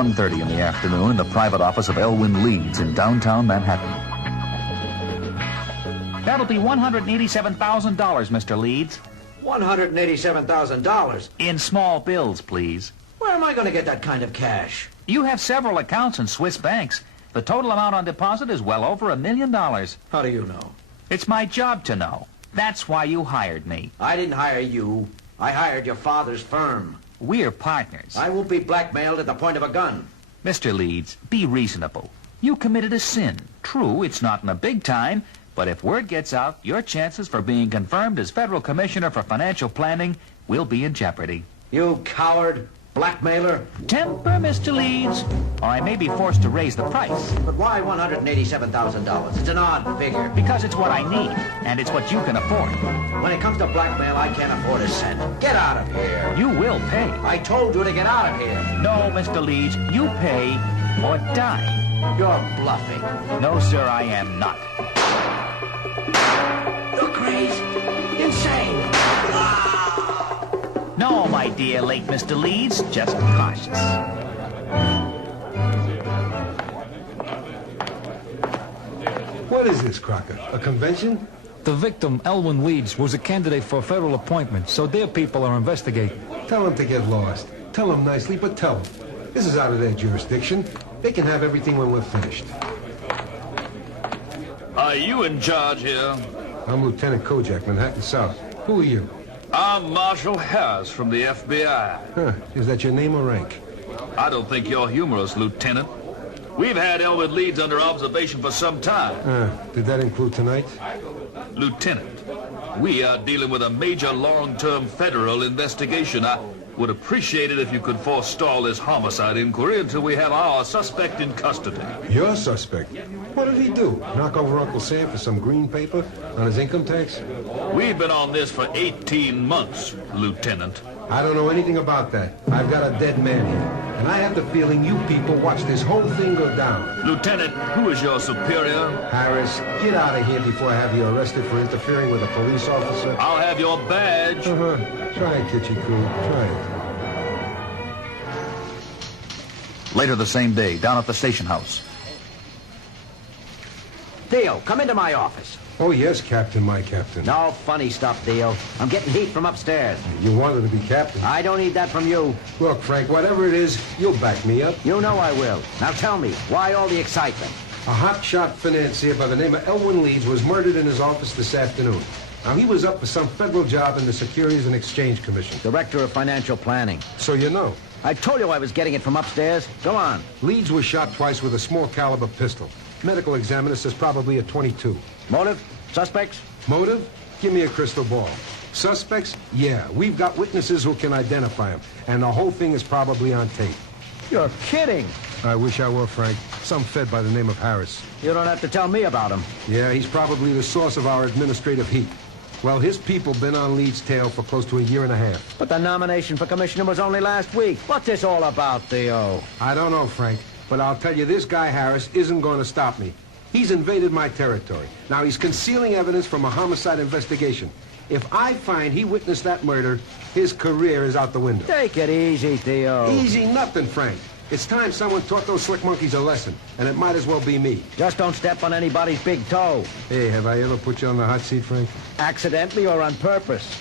1:30 in the afternoon in the private office of Elwyn Leeds in downtown Manhattan. That'll be $187,000, Mr. Leeds. $187,000? In small bills, please. Where am I going to get that kind of cash? You have several accounts in Swiss banks. The total amount on deposit is well over $1 million. How do you know? It's my job to know. That's why you hired me. I didn't hire you. I hired your father's firm. We're partners. I won't be blackmailed at the point of a gun. Mr. Leeds, be reasonable. You committed a sin. True, it's not in a big time, but if word gets out, your chances for being confirmed as Federal Commissioner for Financial Planning will be in jeopardy. You coward, blackmailer. Temper, Mr. Leeds, or I may be forced to raise the price. But why $187,000? It's an odd figure. Because it's what I need, and it's what you can afford. When it comes to blackmail, I can't afford a cent. Get out of here. You will pay. I told you to get out of here. No, Mr. Leeds, you pay or die. You're bluffing. No, sir, I am not. You're crazy. Insane. No, my dear late Mr. Leeds, just cautious. What is this, Crocker? A convention? The victim, Elwyn Leeds, was a candidate for a federal appointment, so their people are investigating. Tell them to get lost. Tell them nicely, but tell them. This is out of their jurisdiction. They can have everything when we're finished. Are you in charge here? I'm Lieutenant Kojak, Manhattan South. Who are you? I'm Marshal Harris from the FBI. Huh. Is that your name or rank? I don't think you're humorous, Lieutenant. We've had Elwood Leeds under observation for some time. Did that include tonight? Lieutenant, we are dealing with a major long-term federal investigation. I would appreciate it if you could forestall this homicide inquiry until we have our suspect in custody. Your suspect? What did he do? Knock over Uncle Sam for some green paper on his income tax? We've been on this for 18 months, Lieutenant. I don't know anything about that. I've got a dead man here. And I have the feeling you people watched this whole thing go down. Lieutenant, who is your superior? Harris, get out of here before I have you arrested for interfering with a police officer. I'll have your badge. Try it, Kitchy Crew. Try it. Later the same day, down at the station house. Theo, come into my office. Oh, yes, Captain, my captain. No funny stuff, Theo. I'm getting heat from upstairs. You wanted to be captain. I don't need that from you. Look, Frank, whatever it is, you'll back me up. You know I will. Now tell me, why all the excitement? A hotshot financier by the name of Elwyn Leeds was murdered in his office this afternoon. Now, he was up for some federal job in the Securities and Exchange Commission. Director of Financial Planning. So you know. I told you I was getting it from upstairs. Go on. Leeds was shot twice with a small caliber pistol. Medical examiner says probably a .22. Motive? Suspects? Motive? Give me a crystal ball. Suspects? Yeah, we've got witnesses who can identify him. And the whole thing is probably on tape. You're kidding. I wish I were, Frank. Some fed by the name of Harris. You don't have to tell me about him. Yeah, he's probably the source of our administrative heat. Well, his people been on Leeds' tail for close to a year and a half. But the nomination for commissioner was only last week. What's this all about, Theo? I don't know, Frank, but I'll tell you, this guy Harris isn't going to stop me. He's invaded my territory. Now, he's concealing evidence from a homicide investigation. If I find he witnessed that murder, his career is out the window. Take it easy, Theo. Easy nothing, Frank. It's time someone taught those slick monkeys a lesson, and it might as well be me. Just don't step on anybody's big toe. Hey, have I ever put you on the hot seat, Frank? Accidentally or on purpose?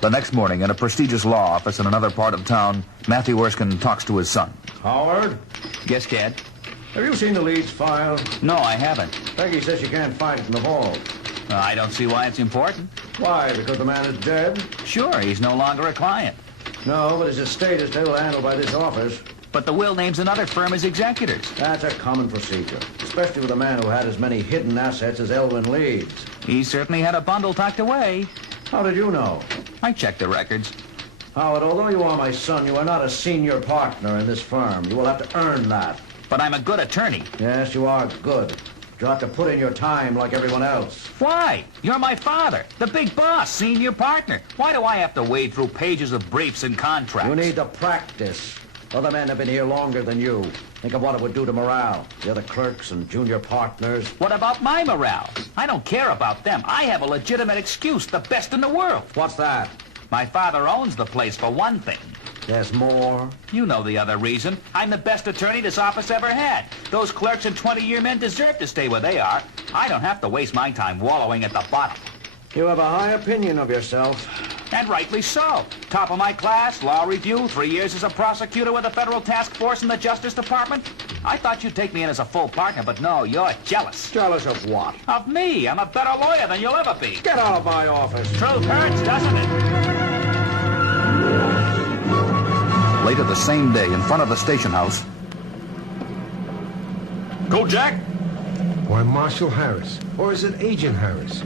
The next morning, in a prestigious law office in another part of town, Matthew Erskine talks to his son. Howard, Yes, Dad? have you seen the Leeds file? No, I haven't. Peggy says you can't find it in the vault. I don't see why it's important. Why? Because the man is dead? Sure, he's no longer a client. No, but his estate is still handled by this office. But the will names another firm as executors. That's a common procedure, especially with a man who had as many hidden assets as Elwyn Leeds. He certainly had a bundle tucked away. How did you know? I checked the records. Howard, although you are my son, you are not a senior partner in this firm. You will have to earn that. But I'm a good attorney. Yes, you are good. You'll have to put in your time like everyone else. Why? You're my father, the big boss, senior partner. Why do I have to wade through pages of briefs and contracts? You need to practice. Other men have been here longer than you. Think of what it would do to morale. The other clerks and junior partners. What about my morale? I don't care about them. I have a legitimate excuse, the best in the world. What's that? My father owns the place, for one thing. There's more. You know the other reason. I'm the best attorney this office ever had. Those clerks and 20-year men deserve to stay where they are. I don't have to waste my time wallowing at the bottom. You have a high opinion of yourself. And rightly so. Top of my class, law review, 3 years as a prosecutor with a federal task force in the Justice Department. I thought you'd take me in as a full partner, but no, you're jealous. Jealous of what? Of me. I'm a better lawyer than you'll ever be. Get out of my office. Truth hurts, doesn't it? Later the same day, in front of the station house, Kojak? Why, Marshal Harris. Or is it Agent Harris?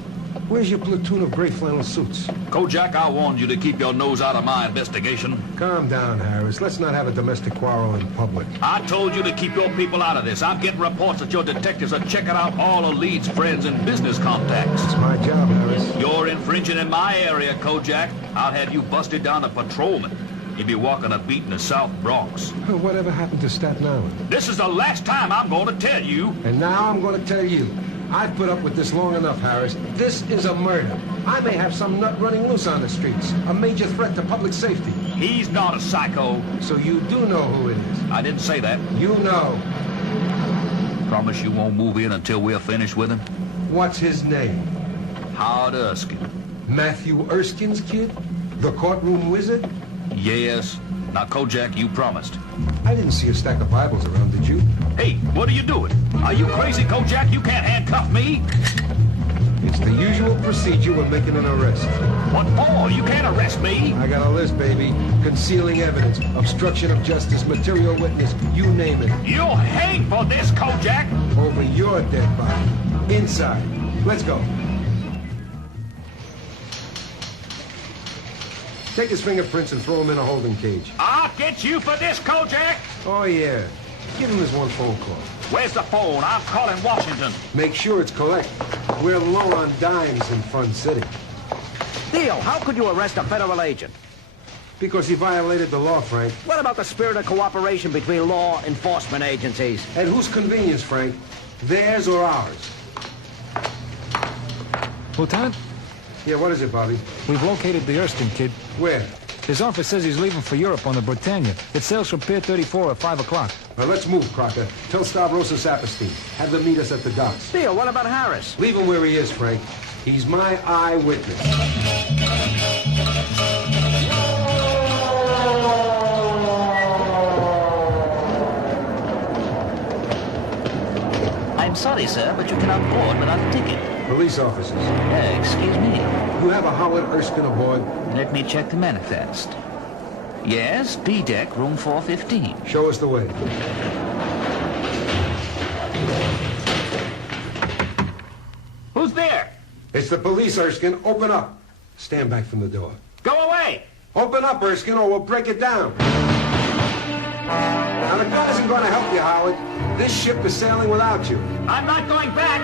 Where's your platoon of gray flannel suits? Kojak, I warned you to keep your nose out of my investigation. Calm down, Harris. Let's not have a domestic quarrel in public. I told you to keep your people out of this. I'm getting reports that your detectives are checking out all the leads, friends, and business contacts. It's my job, Harris. You're infringing in my area, Kojak. I'll have you busted down a patrolman. You'd be walking a beat in the South Bronx. Whatever happened to Staten Island? This is the last time I'm going to tell you. And now I'm going to tell you. I've put up with this long enough, Harris. This is a murder. I may have some nut running loose on the streets. A major threat to public safety. He's not a psycho. So you do know who it is. I didn't say that. You know. Promise you won't move in until we're finished with him? What's his name? Howard Erskine. Matthew Erskine's kid? The courtroom wizard? Yes. Now, Kojak, you promised. I didn't see a stack of Bibles around, did you? Hey, what are you doing? Are you crazy, Kojak? You can't handcuff me. It's the usual procedure when making an arrest. What for? You can't arrest me. I got a list, baby. Concealing evidence, obstruction of justice, material witness, you name it. You'll hang for this, Kojak. Over your dead body. Inside. Let's go. Take his fingerprints and throw him in a holding cage. I'll get you for this, Kojak. Oh, yeah. Give him his one phone call. Where's the phone? I'm calling Washington. Make sure it's collect. We're low on dimes in Fun City. Deal, how could you arrest a federal agent? Because he violated the law, Frank. What about the spirit of cooperation between law enforcement agencies? At whose convenience, Frank? Theirs or ours? Lieutenant, Yeah, what is it, Bobby? we've located the Erskine kid. Where? His office says he's leaving for Europe on the Britannia. It sails from Pier 34 at 5 o'clock. Well, let's move, Crocker. Tell Stavros and Saperstein. Have them meet us at the docks. Deal, what about Harris? Leave him where he is, Frank. He's my eyewitness. I'm sorry, sir, but you cannot board without a ticket. Police officers. Excuse me. You have a Howard Erskine aboard? Let me check the manifest. Yes, B deck, room 415. Show us the way. Who's there? It's the police, Erskine. Open up. Stand back from the door. Go away! Open up, Erskine, or we'll break it down. Now, the gun isn't going to help you, Howard. This ship is sailing without you. I'm not going back.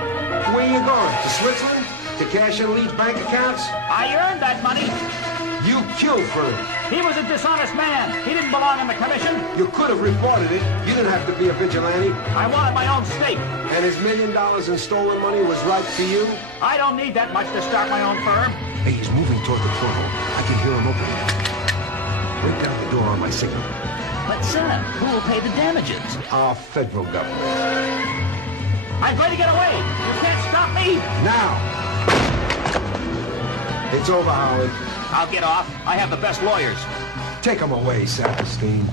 Where are you going? To Switzerland? To cash in Lee's bank accounts? I earned that money. You killed for it. He was a dishonest man. He didn't belong in the commission. You could have reported it. You didn't have to be a vigilante. I wanted my own stake. And his $1 million in stolen money was right for you? I don't need that much to start my own firm. Hey, he's moving toward the porthole. I can hear him opening it. Break down the door on my signal. But, sir, who will pay the damages? Our federal government. I'm going to get away. You can't stop me. Now! It's over, Howard. I'll get off. I have the best lawyers. Take him away, Saperstein.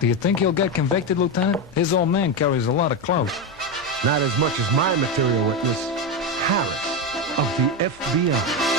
Do you think he'll get convicted, Lieutenant? His old man carries a lot of clout. Not as much as my material witness, Harris of the FBI.